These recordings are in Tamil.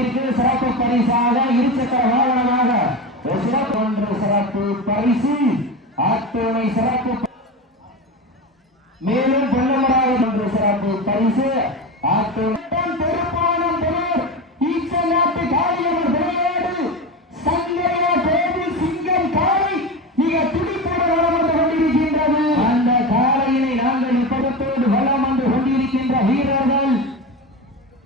மாட்டிற்கு சிறப்பு பரிசாக இருசக்கர வாகனமாக ஒன்று சிறப்பு பரிசு அத்துணை சிறப்பு மேலும் பொன்னமராக ஒன்று சிறப்பு பரிசு பெருப்பானம் ஈச்ச நாட்டு காரியவர் விளையாடு சங்கையா கோவில் சிங்கம் காலை மிக துடிப்போடு வளம் வந்து கொண்டிருக்கின்றது. அந்த காலையினை நாங்கள் இப்படத்தோடு வளம் வந்து கொண்டிருக்கின்ற வீரர்கள்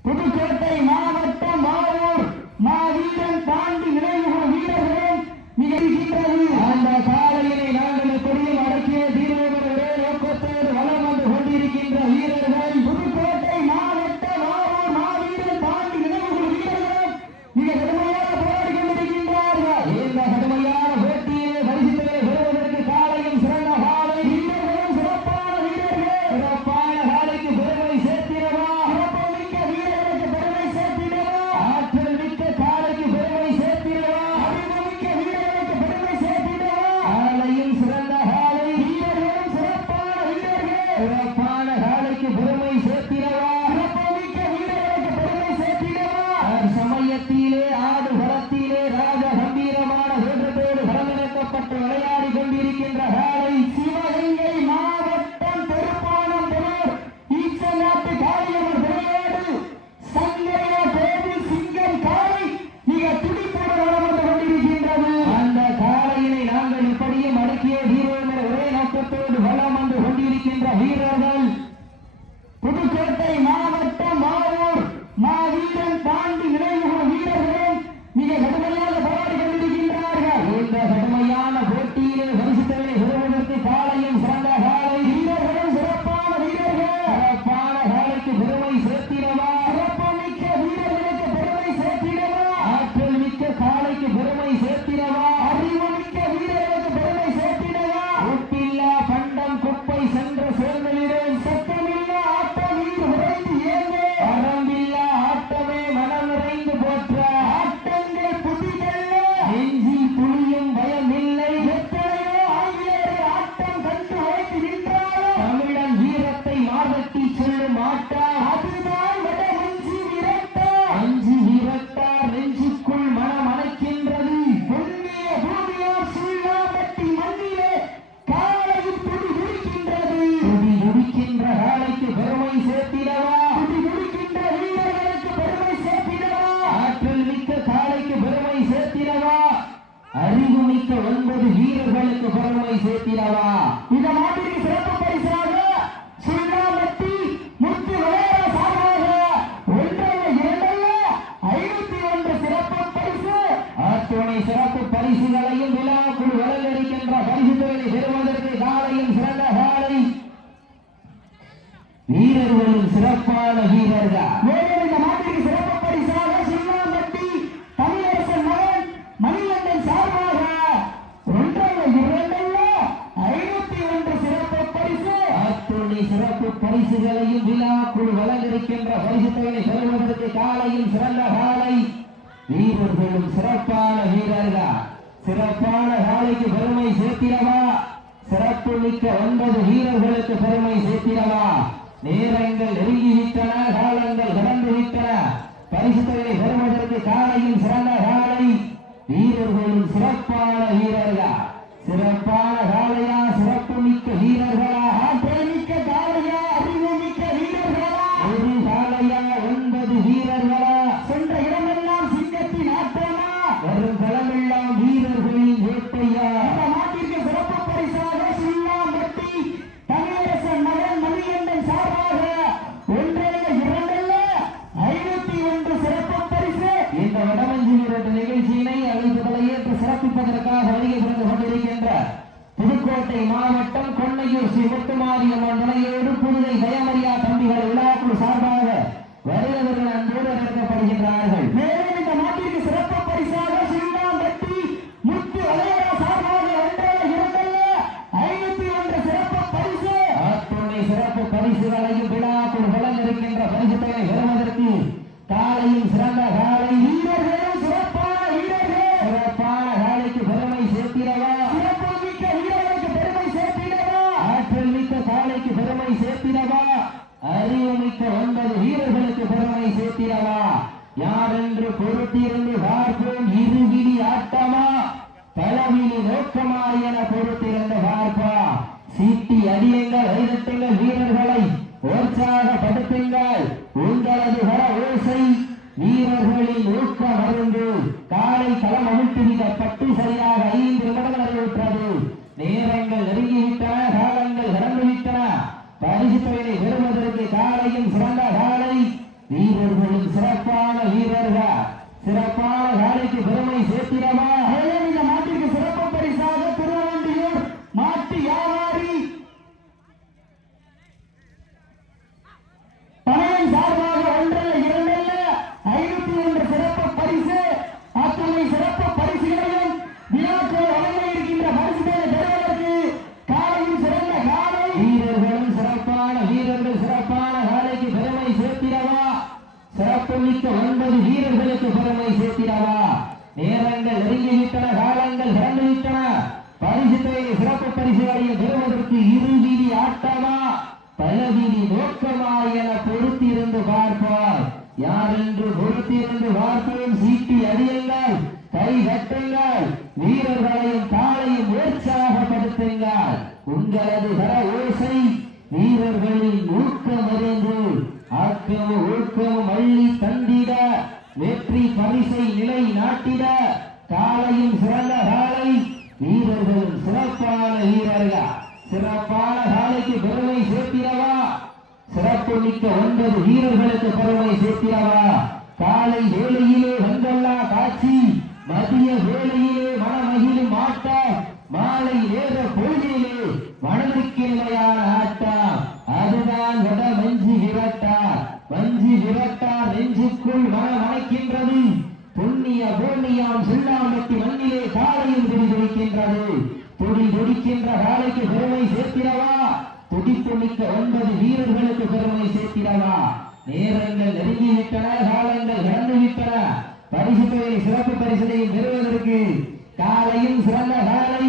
புதுக்கோட்டை மாவட்டம் மாவூர் மாவீரன் தாண்டி நினைவுகள் வீரர்களும் மிக இருக்கின்றது. அந்த காலையினை நாங்கள் எப்படியும் அடக்கிய தீர்வுகள் ஒரே நோக்கத்தோடு வளம் வந்து கொண்டிருக்கின்ற வீரர்கள் புதுக்கோட்டை மாவட்டம் மாவூர் மாவீரன் தாண்டி நினைவுகள் வீரர்களும் மிக கடுமையாக போராடி கொண்டிருக்கின்றார்கள். இந்த கடுமையான போட்டியிலே பரிசுகளை பெறுவதற்கு காலையும் சிறந்த காலை வீரர்களும் சிறப்பான வீரர்கள் சிறப்பான காலைக்கு பெருமை சேர்த்திடவா சிறப்புமிக்க வீரர்களுக்கு பெருமை சேர்த்திடவா ஆற்றல் மிக்க காலைக்கு பெருமை சேர்த்திடவா அறிவுமிக்க வீரர்களுக்கு பெருமை சேர்த்திடவா காலையும் சிறந்த காலை வீரர்களும் சிறப்பான வீரர்கள் சிறப்பான காலைக்கு பெருமை சேர்த்திடவா சிறப்புமிக்க வீரர்களுக்கு பெருமை சேர்த்திடவா சமயத்திலே ஆடு களத்திலே ராஜ கம்பீரமான தோற்றத்தோடு களமிறக்கப்பட்டு விளையாடி கொண்டிருக்கின்ற காலை சிவகங்கை மாவட்டம் பெருப்பானம் ஈச்ச நாட்டு காரியவர் விளையாடு சங்கையா கோவில் சிங்கம் காலை மிக துடிப்போடு வளம் வந்து கொண்டிருக்கின்றது. அந்த காலையினை நாங்கள் இப்படியும் அடக்கிய வீரர்கள் ஒரே நோக்கத்தோடு வளம் வந்து கொண்டிருக்கின்ற வீரர்கள் புதுக்கோட்டை மாவட்டம் மாவூர் மாவீரன் தாண்டி நினைவுகள் வீரர்களும் மிக கடுமையாக போராடி கொண்டிருக்கின்றார்கள். இந்த கடுமையான போட்டியிலே பரிசுகளை பெறுவதற்கு காலையும் சிறந்த காலை வீரர்களும் சிறப்பான வீரர்கள் சிறப்பான காலைக்கு பெருமை சேர்த்திடவா சிறப்புமிக்க வீரர்களுக்கு பெருமை சேர்த்திடவா ஆற்றல் மிக்க காலைக்கு பெருமை சேர்த்திடவா அறிவுமிக்க வீரர்களுக்கு பெருமை சேர்த்திடவா உப்பில்லா பண்டம் குப்பை சென்ற சேர்ந்தலிடம் சத்தமில்லா ஆட்டம் இங்கு உறைந்து ஏங்க வரம்பில்லா ஆட்டமே மனம் நிறைந்து போற்ற ஆட்டங்கள் புதிதல்ல நெஞ்சில் துளியும் பயமில்லை எத்தனையோ ஆங்கிலேயர்கள் ஆட்டம் கண்டு ஓய்ந்து நின்றாலும் தமிழன் வீரத்தை மாதட்டி சொல்லும் ஆட்டம் அதுதான் வட நெஞ்சு விரட்டா அஞ்சு விரட்டா நெஞ்சுக்குள் மனம் அணைக்கின்றது. புண்ணிய பூமியார் சுள்ளாம்பட்டி மண்ணிலே காலையில் துடி துடிக்கின்றது. துடி துடிக்கின்ற காலைக்கு பெருமை சேர்த்திடவா துடி துடிக்கின்ற வீரர்களுக்கு பெருமை சேர்த்திடவா ஆற்றல் மிக்க காலைக்கு பெருமை சேர்த்திடவா அறிவு மிக்க 9 வீரர்களுக்கு பெருமை சேர்த்திடவா. இந்த நாட்டிற்கு சிறப்பு பரிசாக சுள்ளாம்பட்டி முத்து விளையாட சார்பாக ஒன்றல்ல இரண்டல்ல 51 சிறப்பு பரிசு அத்துணை சிறப்பு பரிசுகளையும் விழாக்குள் வளர்க்கின்ற பரிசுகளை பெறுவதற்கு காலையும் சிறந்த காலை வீரர்களும் சிறப்பான வீரர்கள். மேலும் இந்த நாட்டிற்கு சிறப்பு பரிசாக சுள்ளாம்பட்டி தமிழரசன் மகன் மணிகண்டன் சார்பாக ஒன்றல்ல இரண்டல்ல 51 சிறப்பு பரிசு அத்துணை சிறப்பு பரிசுகளையும் விழாக்குள் வளர்க்கின்ற பரிசுகளை பெறுவதற்கு காலையும் சிறந்த காலை வீரர்களும் சிறப்பான வீரர்கள் சிறப்பான காலைக்கு பெருமை சேர்த்திடவா சிறப்பு மிக்க 9 வீரர்களுக்கு பெருமை சேர்த்திடவா. நேரங்கள் நெருங்கிவிட்டன காலங்கள் கடந்து விட்டன பரிசுகளை பெறுவதற்கு காலையும் சிறந்த காலை வீரர்களும் சிறப்பான வீரர்கள் சிறப்பான காலையா சிறப்பு மிக்க வீரர்களா ஆற்றல் மிக்க காலையா அறிவு மிக்க வீரர்களா ஒரு காலையா 9 வீரர்களா சென்ற இடமெல்லாம் சிங்கத்தின் ஆட்டமா வரும் களமெல்லாம் வீரர்களின் வேட்டையா. இந்த நாட்டிற்கு சிறப்பு பரிசாக சுள்ளாம்பட்டி தமிழரசன் மகன் மணிகண்டன் சார்பாக ஒன்றல்ல இரண்டல்ல 51 சிறப்பு பரிசு. இந்த வடமஞ்சி விரட்டு நிகழ்ச்சியினை அழைப்புகளை ஏற்று சிறப்பிப்பதற்காக வருகை புரிந்து கொண்டிருக்கின்ற புதுக்கோட்டை மாவட்டம் கொன்னையூர் ஸ்ரீ முத்துமாரியம்மன் துணையோடு புதுவை பயமரியா தம்பிகள் விழாக்குழு சார்பாக வருகிறவர்கள் அன்போடு அழைக்கப்படுகின்றார்கள். மேலும் இந்த நாட்டிற்கு சிறப்பு பரிசாக சுள்ளாம்பட்டி முத்து விளையாட சார்பாக ஒன்றல்ல இரண்டல்ல 51 சிறப்பு பரிசு அத்துணை சிறப்பு பரிசுகளையும் விழாக்குழு வழங்கிருக்கின்ற பரிசுகளை பெறுவதற்கு காலையும் சிறந்த காலை வீரர்களும் சிறப்பான வீரர்கள் சிறப்பான காலைக்கு பெருமை சேர்த்திடவா சிறப்பு மிக்க வீரர்களுக்கு பெருமை சேர்த்திடவா ஆற்றல் மிக்க காலைக்கு பெருமை சேர்த்திடவா அறிவு மிக்க 9 வீரர்களுக்கு பெருமை சேர்த்திடவா யார் யாரென்று பொறுத்திருந்து பார்ப்போம். இருவிழி ஆட்டமா பலவிழி நோக்கமா என பொறுத்திருந்து பார்ப்போம். சீட்டி அடியுங்கள், கைதட்டுங்கள், வீரர்களை உற்சாகப்படுத்துங்கள். உங்களது வர ஓசை வீரர்களின் ஊக்கம் அருந்து காலை களம் அமுழ்த்திவிடப்பட்டு சரியாக 5 நிமிடங்கள் நிறைவுற்றது. நேரங்கள் நெருங்கிவிட்டன, காலங்கள் கடந்துவிட்டன. பரிசு தொகையை பெறுவதற்கு காலையும் சிறந்த காலை, வீரர்களும் சிறப்பான வீரர்கள். சிறப்பான காலைக்கு பெருமை சேர்த்திடவா? இந்த நாட்டிற்கு சிறப்பு பரிசாக திருவண்டியூர் மாட்டு வியாபாரி பணம் சார்பாக 1 அல்ல 2 அல்ல 501 சிறப்பு பரிசு. அத்தனை சிறப்பு பரிசுகளையும் விழாக்கள் வழங்க இருக்கின்ற பரிசுகளை பெறுவதற்கு காலையும் சிறந்த காலை, வீரர்களும் சிறப்பான வீரர்கள். சிறப்பான காலைக்கு பெருமை சேர்த்திடவா? சிறப்பு மிக்க 9 வீரர்களுக்கு பெருமை சேர்த்திடவா? நேரங்கள் நெருங்கிவிட்டன, காலங்கள் கடந்துவிட்டன. பரிசு தொகை சிறப்பு பரிசுகளையும் பெறுவதற்கு இருவிழி ஆட்டமா பலவிழி நோக்கமா என பொறுத்திருந்து பார்ப்பார். யார் என்று பொறுத்திருந்து பார்ப்போம். சீட்டி அடியுங்கள், கை தட்டுங்கள், வீரர்களையும் காலையும் உற்சாகப்படுத்துங்கள். உங்களது கர ஓசை வீரர்களின் ஊக்கம் அறிந்து ஆக்கமும் ஊக்கமும் அள்ளி தந்திட வெற்றி பரிசை நிலை நாட்டிட காலையும் சிறந்த காலை, வீரர்களும் சிறப்பான வீரர்கள். சிறப்பான காலைக்கு பெருமை சேர்த்திடவா? சிறப்பு மிக்க 9 வீரர்களுக்கு பெருமை சேர்த்திடவா? காலை வேளையிலே வந்தல்லா காட்சி, மதிய வேளையிலே மனமகிழும் ஆட்டம், மாலை நேர பொழுதிலே மனதிற்கு நிலையான ஆட்டம். அதுதான் வட வஞ்சி விரட்டார். வஞ்சி விரட்டார் நெஞ்சுக்குள் மனம் அணைக்கின்றது. புண்ணிய பூமியாம் சுண்ணாம்பட்டி மண்ணிலே காலையும் துடிதுடிக்கின்றது. துடி துடிக்கின்ற காலைக்கு பெருமை சேர்த்திடவா? துடிப்பு மிக்க 9 வீரர்களுக்கு பெருமை சேர்த்திடவா? நேரங்கள் நெருங்கிவிட்டன, காலங்கள் கடந்துவிட்டன. பரிசு தொகை சிறப்பு பரிசனையும் பெறுவதற்கு காலையும் சிறந்த காலை,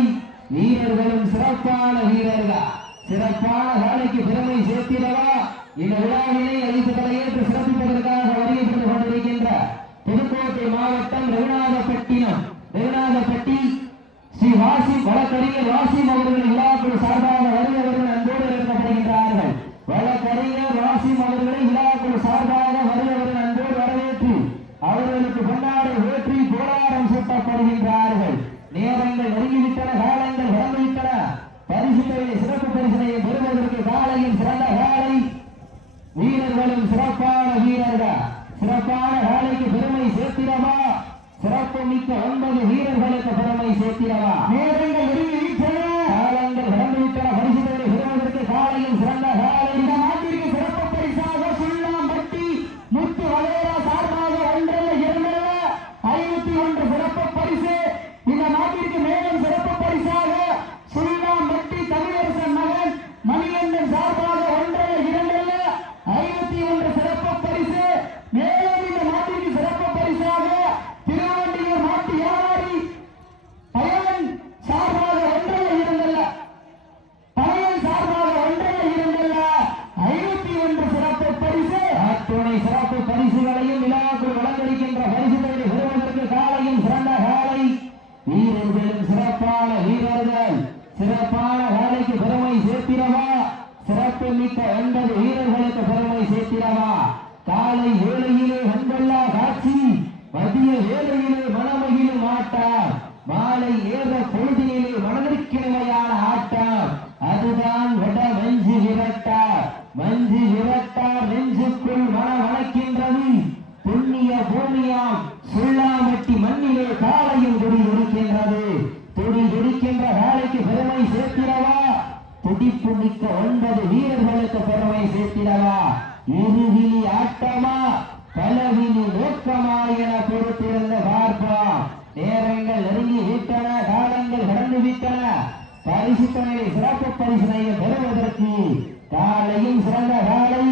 வீரர்களும் சிறப்பான வீரர்கள். சிறப்பான காலைக்கு பெருமை சேர்த்திடவா? இந்த விழாவினை அளித்து தலையேற்று சிறப்பிப்பதற்காக வருகை புரிந்து கொண்டிருக்கின்ற புதுக்கோட்டை மாவட்டம் ரகுநாதப்பட்டி ஸ்ரீ வாசிம் வழக்கறிஞர் வாசிம் அவர்கள் விழாக்குழு சார்பாக வருகிறவர்கள் அன்போடு இருக்கப்படுகின்றார்கள். வழக்கறிஞர் வாசிம் அவர்களை விழாக்குழு சார்பாக வருகிறவர்கள் அன்போடு வரவேற்று அவர்களுக்கு கொண்டாட வேற்றி போராடம் சூட்டப்படுகின்றார்கள். நேரங்கள் நெருங்கிவிட்டன, காலங்கள் கடந்துவிட்டன. பரிசு தொகை சிறப்பு பரிசனை பெறுவதற்கு காலையும் சிறந்த காலை, வீரர்களும் சிறப்பான வீரர்கள். சிறப்பான காலைக்கு பெருமை சேர்த்திடவா? சிறப்பு மிக்க 9 வீரர்களுக்கு பெருமை சேர்த்திடவா? நேரங்கள் நெருங்கிவிட்டன, காலங்கள் கடந்துவிட்டன. பரிசு தொகை பெறுவதற்கு காலையும் சிறந்த காலை. இந்த நாட்டிற்கு சிறப்பு பரிசாக சுண்ணாம்பட்டி முத்து வளையரா சார்பாக 1 அல்ல 2 அல்ல 51 சிறப்பு பரிசு. இந்த நாட்டிற்கு மேலும் சிறப்பு பரிசாக சுண்ணாம்பட்டி தமிழரசன் மகன் மணிகண்டன் சார்பாக 1 அல்ல 2 அல்ல 51 சிறப்பு பரிசு. மேலும் இந்த நாட்டிற்கு சிறப்பு பரிசாக திருவண்டியூர் மாட்டு வியாபாரி பயன் சார்பாக 1 அல்ல 2 அல்ல பயன் சார்பாக 1 அல்ல 2 அல்ல 51 சிறப்பு பரிசு. அத்துணை சிறப்பு பரிசுகளையும் விழாக்குள் வழங்கலிக்கின்ற பரிசுகளை பெறுவதற்கு காலையும் சிறந்த காலை, வீரர்களும் சிறப்பான வீரர்கள். சிறப்பான காலைக்கு பெருமை சேர்த்திடவா? சிறப்பு மிக்க 9 வீரர்களுக்கு பெருமை சேர்த்திடவா? காலை வேளையிலே வந்தல்லா காட்சி, மதிய வேளையிலே மனமகிழும் ஆட்டம், மாலை நேர பொழுதிலே மனதிற்கு நிலையான ஆட்டம். அதுதான் வட வஞ்சி விரட்டார். வஞ்சி விரட்டார் நெஞ்சுக்குள் மனம் அணைக்கின்றது. புண்ணிய பூமியாம் சுண்ணாம்பட்டி மண்ணிலே காலையும் துடி துடிக்கின்றது. துடி துடிக்கின்ற காலைக்கு பெருமை சேர்த்திடவா? துடிப்பு மிக்க 9 வீரர்களுக்கு பெருமை சேர்த்திடவா? இருவிழி ஆட்டமா பலவிழி நோக்கமா என பொறுத்திருந்த பார்ப்போம். நேரங்கள் நெருங்கி விட்டன, காலங்கள் கடந்து விட்டன. பரிசு தொகை சிறப்பு பரிசினை பெறுவதற்கு காலையும் சிறந்த காலை,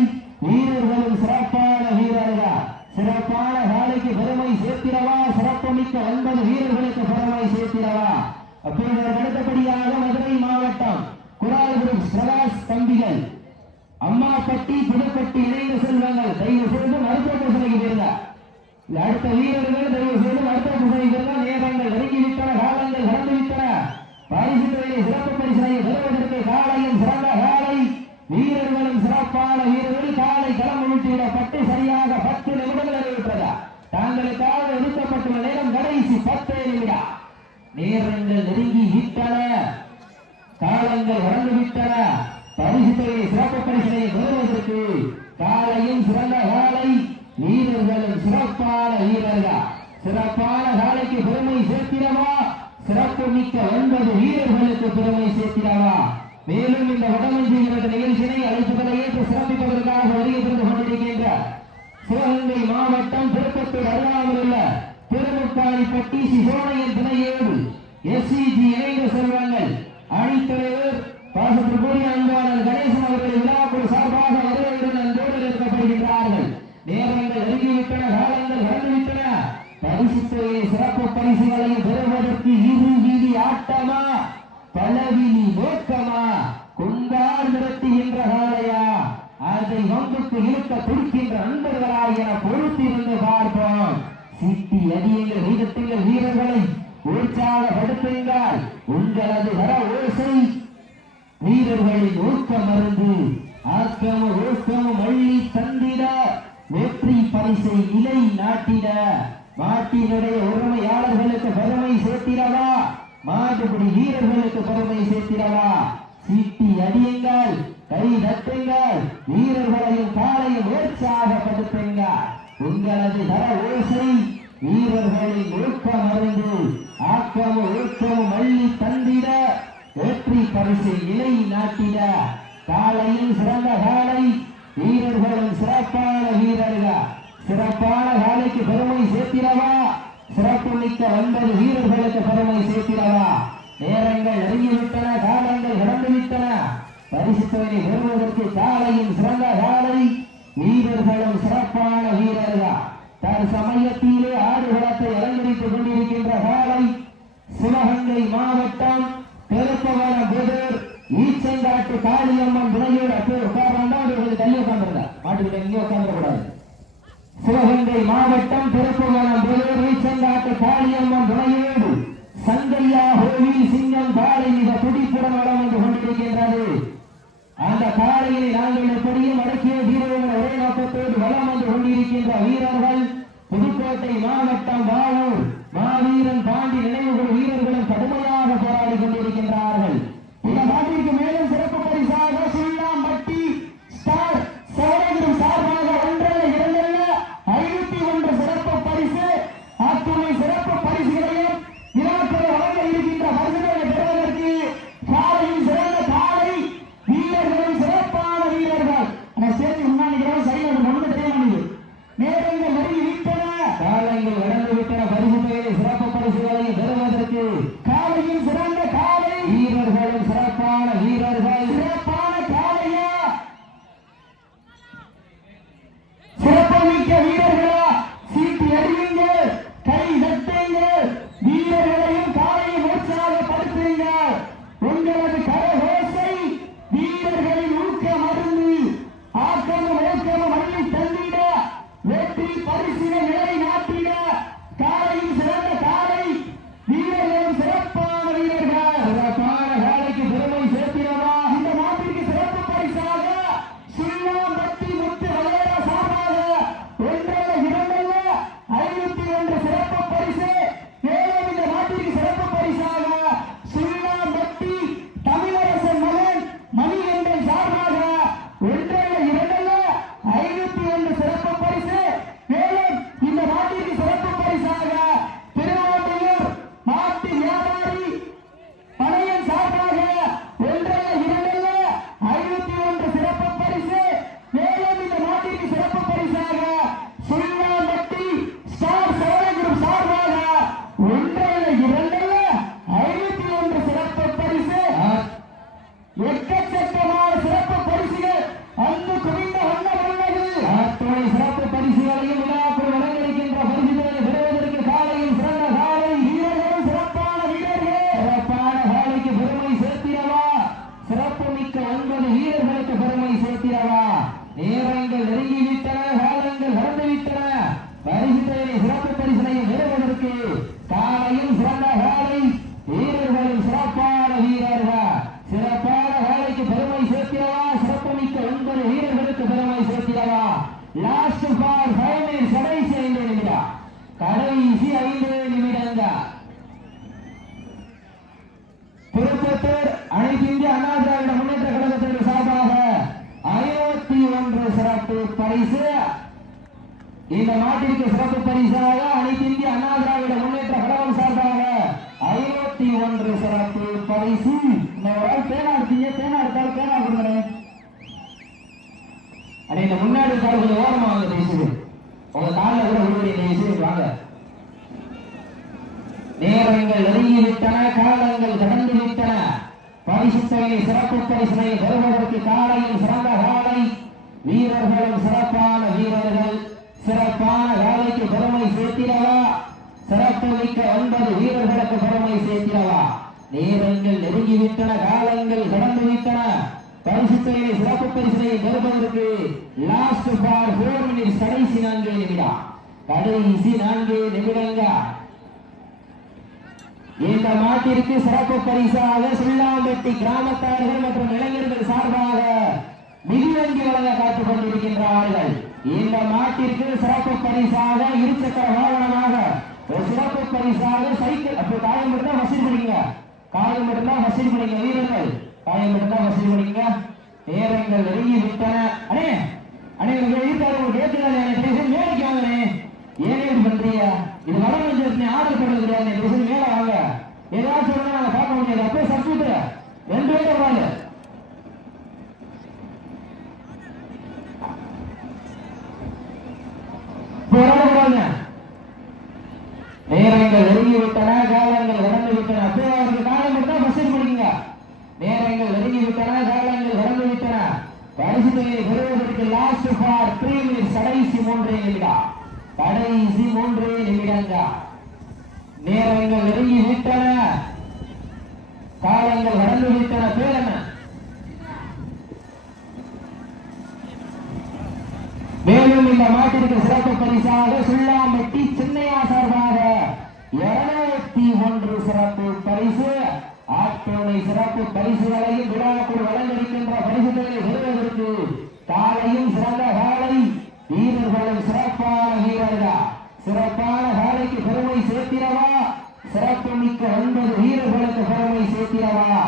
வீரர்களும் சிறப்பான வீரர்கள். சிறப்பான காலைக்கு பெருமை சேர்த்திடவா? சிறப்பு மிக்க 9 வீரர்களுக்கு பெருமை சேர்த்திடவா? அப்போது அடுத்தபடியாக மதுரை மாவட்டம் குரால்குடி பிரகாஷ் தம்பிகள் அம்மாப்பட்டி புதுப்பட்டி இணைந்த செல்வங்கள் தயவு செய்து மருத்துவ பரிசனைக்கு போயிருங்க. அடுத்த வீரர்கள் தயவு செய்து அடுத்த திசைகள் நேரங்கள் நெருங்கிவிட்டன, காலங்கள் கடந்துவிட்டன. பரிசு தொகையை சிறப்பு பரிசனை பெறுவதற்கு காலையும் சிறந்த காலை வீரர்களும் சிறப்பான வீரர்கள் காலை களம் விட்டுவிடப்பட்டு சரியாக 10 நிமிடங்கள் அறிவித்ததா தாங்களுக்காக ஒதுக்கப்பட்டுள்ள நேரம் கடைசி 10 நிமிடம். நேரங்கள் நெருங்கி விட்டன, காலங்கள் கடந்துவிட்டன. பரிசு தொகையை சிறப்பு பரிசனை பெறுவதற்கு காலையும் சிறந்த காலை வீரர்களும் சிறப்பான வீரர்கள். சிறப்பான காலைக்கு பெருமை சேர்த்திடவா, சிறப்பு மிக்க 9 வீரர்களுக்கு பெருமை சேர்த்திடவா. மேலும் இந்த வடமஞ்சி நிகழ்ச்சியை அழைப்புகளை ஏற்று சிறப்பிப்பதற்காக வருகை தந்து கொண்டிருக்கின்ற சிவகங்கை மாவட்டம் திருப்பத்தூர் அருகாமல் உள்ள திருமுக்காணிப்பட்டி சிசோனையின் துணையோடு எஸ்சிஜி இணைந்த செல்வங்கள் அணித்தலைவர் பாசத்திற்குரிய அன்பாளர் கணேசன் அவர்கள் விழாக்குழு சார்பாக வருகையுடன் அன்போடு இருக்கப்படுகின்றார்கள். நேரங்கள் நெருங்கிவிட்டன, காலங்கள் கடந்துவிட்டன. பரிசு தொகையை சிறப்பு பரிசுகளை பெறுவதற்கு இரு வீதி ஆட்டமா, பலவினி நோக்கமா, கொண்டார் நிறுத்துகின்ற காலையா, அதை வம்புக்கு இழுக்க துடிக்கின்ற நண்பர்களா என பொறுத்திருந்து பார்ப்போம். சிட்டி அடியுங்கள், வீரத்துங்கள், வீரர்களை உற்சாகப்படுத்துங்கள். உங்களது வர ஓசை வீரர்களின் ஊக்கம் மருந்து ஆக்கமும் ஊக்கமும் அள்ளி தந்திட வெற்றி பரிசை நிலை நாட்டிட நாட்டினுடைய உரிமையாளர்களுக்கு பெருமை சேர்த்திடவா, மாட்டுப்படி வீரர்களுக்கு பெருமை சேர்த்திடவா. சீட்டி அடியுங்கள், கை தட்டுங்கள், வீரர்களையும் காலையும் உற்சாகப்படுத்துங்கள். உங்களது தர ஓசை வீரர்களின் ஊக்கம் அறிந்து ஆக்கமும் ஊக்கமும் அள்ளி தந்திட வெற்றி பரிசை நிலை நாட்டிட காலையில் சிறந்த காலை வீரர்களும் சிறப்பான வீரர்கள். சிறப்பான காலைக்கு பெருமை சேர்த்திடவா, சிறப்பு மிக்க 9 வீரர்களுக்கு பெருமை சேர்த்திடவா. நேரங்கள் நெருங்கிவிட்டன, காலங்கள் கடந்துவிட்டன. பரிசு தொகையை பெறுவதற்கு காலையும் சிறந்த காலை வீரர்களும் சிறப்பான வீரர்கள். தற்சமயத்திலே ஆடுகளத்தை அலங்கரித்துக் கொண்டிருக்கின்ற காலை சிவகங்கை மாவட்டம் பெருப்பவரம் புதூர் ஈச்சங்காட்டு காளியம்மன் துணையோடு உட்கார்ந்து தள்ளி உட்கார்ந்துருங்க, மாட்டுக்கிட்ட இங்கே உட்கார்ந்துடக்கூடாது. சிவகங்கை மாவட்டம் பெருப்பவரம் புதூர் ஈச்சங்காட்டு காளியம்மன் துணையோடு சங்கையா கோவில் சிங்கம் காலை மிக துடிப்புடன் வளம் வந்து கொண்டிருக்கின்றது. அந்த காலையை நாங்கள் எப்படியும் அடக்கிய வீரர்கள் ஒரே நோக்கத்தோடு வளம் வந்து கொண்டிருக்கின்ற வீரர்கள் புதுக்கோட்டை மாவட்டம் வாவூர் மாவீரன் பாண்டி நினைவுகள் வீரர்களும் கடுமையாக போராடி கொண்டிருக்கின்றார்கள். இந்த நாட்டிற்கு மேலும் சிறப்பு பரிசாக சுள்ளாம்பட்டி ஸ்டார் சகோதரர் சார்பாக 1 சிறப்பு பரிசு, அத்துணை சிறப்பு பரிசுகளையும் விழாக்களை வழங்க இருக்கின்ற பரிசுகளை பெறுவதற்கு காலையில் சிறந்த காலை வீரர்களும் சிறப்பான வீரர்கள். சேர்த்து முன்னாடி சரியாக ஒன்று தெரியாது. நேரங்கள் நெருங்கி விட்டன, காலங்கள் கடந்து விட்டன. பரிசு தொகையை சிறப்பு பரிசுகளை பெறுவதற்கு காலையில் சிறந்த காலை அனைத்து இந்திய அண்ணா திராவிட முன்னேற்ற கழகத்தின் சார்பாக 51 சிறப்பு பரிசு. இந்த மாட்டிற்கு சிறப்பு பரிசாக அனைத்து இந்திய அண்ணா திராவிட முன்னேற்ற கழகம் சார்பாக 51 சிறப்பு பரிசு. பேனா எடுத்தீங்க, பேனா எடுத்தாலும் பேனா கொடுங்க. இந்த முன்னாடி காலத்தில் ஓரமா வாங்க பேசுது, உங்க காலில் கூட உங்களுடைய பேசுது வாங்க. நேரங்கள் நெருங்கிவிட்டன, காலங்கள் கடந்து விட்டன. பரிசுத்தனை சிறப்பு பரிசனை பெறுவதற்கு காலையில் சிறந்த காலை வீரர்களும் சிறப்பான வீரர்கள் சிறப்பான காலைக்கு பெருமை சேர்த்திடவா, சிறப்பு மிக்க 9 வீரர்களுக்கு பெருமை சேர்த்திடவா. நேரங்கள் நெருங்கிவிட்டன, காலங்கள் கடந்து விட்டன. பரிசுத்தனை சிறப்பு பரிசனை பெறுவதற்கு லாஸ்ட் ஃபார் 4 மினிட்ஸ், கடைசி 4 நிமிடம், கடைசி 4 நிமிடங்கள். இந்த மாட்டிற்கு சிறப்பு பரிசாக சுள்ளாம்பட்டி கிராமத்தார்கள் மற்றும் இளைஞர்கள் சார்பாக மிதிவண்டி வழங்க காத்துக் கொண்டிருக்கின்றார்கள். இந்த மாட்டிற்கு சிறப்பு பரிசாக இருசக்கர வாகனமாக ஒரு சிறப்பு பரிசாக சைக்கிள். அப்போ காயம் இருந்தா வசதி பண்ணிங்க, காயம் இருந்தா வசதி பண்ணிங்க வீரர்கள், காயம் இருந்தா வசதி பண்ணிங்க. நேரங்கள் நெருங்கி விட்டன. அண்ணே அண்ணே மேலைக்கு வாங்கண்ணே, ஏனே இப்படி பண்றீங்க? இது வடமஞ்சள் ஆர்டர் பண்ணது கிடையாது. மேல வாங்க, ஏதாச்சும் சொன்னா நாங்க பார்க்க முடியாது. அப்படியே சப்ஸ்டியூட் 2 பேரும் வாங்க. நேரங்கள் நெருங்கி விட்டன, காலங்கள் கடந்து விட்டன. அப்போ அவருக்கு காலம் விட்டா பஸ்ஸில் படிக்குங்க. நேரங்கள் நெருங்கி விட்டன, காலங்கள் கடந்து விட்டன. பரிசு தொகையை பெறுவதற்கு லாஸ்ட் ஃபார் 3 மினிட்ஸ், கடைசி 3 நிமிடம், கடைசி 3 நிமிடங்கள். நேரங்கள் நெருங்கி விட்டன, காலங்கள் கடந்து விட்டன. பேர் என்ன? மேலும் இந்த மாட்டிற்கு சிறப்பு பரிசாக சுள்ளாம்பட்டி சின்னையா சார்பாக 201 சிறப்பு பரிசு. ஆட்டோனை சிறப்பு பரிசுகளையும் விழாக்குள் வழங்கியிருக்கின்ற பரிசுகளை பெறுவதற்கு காலையும் சிறந்த காலை வீரர்களும் சிறப்பான வீரர்கள் சிறப்பான காலைக்கு பெருமை சேர்த்திடவா, சிறப்பு மிக்க 9 வீரர்களுக்கு பெருமை சேர்த்திடவா.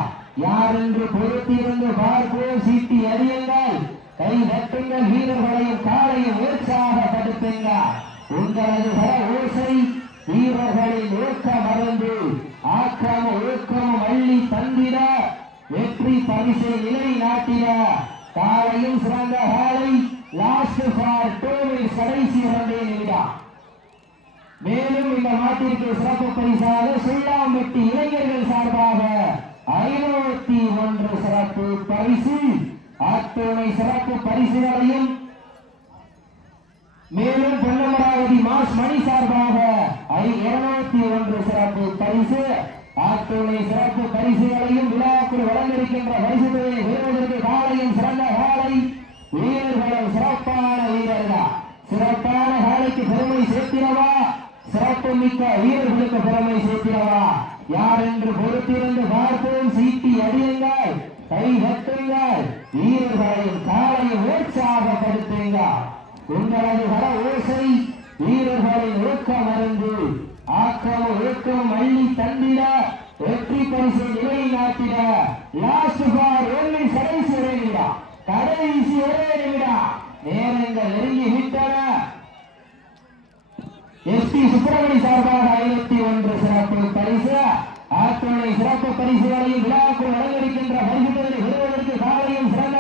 யார் என்று பொறுத்திருந்து பார்ப்போம். சீட்டி அறியுங்கள், கை தட்டுங்கள், வீரர்களையும் காலையும் உற்சாகப்படுத்துங்கள். உங்களது பல ஓசை வீரர்களின் ஊக்க மருந்து ஆக்கிரம ஊக்கமும் அள்ளி தந்திட வெற்றி பரிசை நிலை நாட்டிட. காலையும் சிறந்த காலை லாஸ்ட் ஃபார் 2 மினிட்ஸ், கடைசி 2 நிமிடம். மேலும் இந்த நாட்டிற்கு சிறப்பு பரிசாக சுள்ளாம்பட்டி இளைஞர்கள் சார்பாக 501 சிறப்பு பரிசு. அத்துணை சிறப்பு பரிசுகளையும் மேலும் பொன்னமராவதி மாஸ் மணி சார்பாக 201 சிறப்பு பரிசு. அத்துணை சிறப்பு பரிசுகளையும் விழாக்குள் வழங்கியிருக்கின்ற பரிசுகளை பெறுவதற்கு காலையும் சிறந்த காலை வீரர்களும் சிறப்பான வீரர்கள் சிறப்பான காலைக்கு பெருமை சேர்த்திடவா, சிறப்பு மிக்க வீரர்களுக்கு பெருமை சேர்த்திடவா. யார் என்று பொறுத்திருந்து பார்ப்போம். சீட்டி அடியுங்கள், கை தட்டுங்கள், வீரர்களையும் காலையும் உற்சாகப்படுத்துங்கள். உங்களது வர ஓசை வீரர்களின் ஊக்க மருந்து ஆக்கமும் ஊக்கமும் அள்ளி தந்திட வெற்றி பரிசை நிலை நாட்டிட. லாஸ்ட் ஃபார் 1 மினிட்ஸ், கடைசி 1 நிமிடம், கடைசி 1 நிமிடம். நேரங்கள் நெருங்கி விட்டன. எஸ்பி சுப்பிரமணி சார்பாக 501 சிறப்பு பரிசு. அத்துணை சிறப்பு பரிசுகளையும் விழாக்குள் வழங்கியிருக்கின்ற பரிசுகளை பெறுவதற்கு காலையும் சிறந்த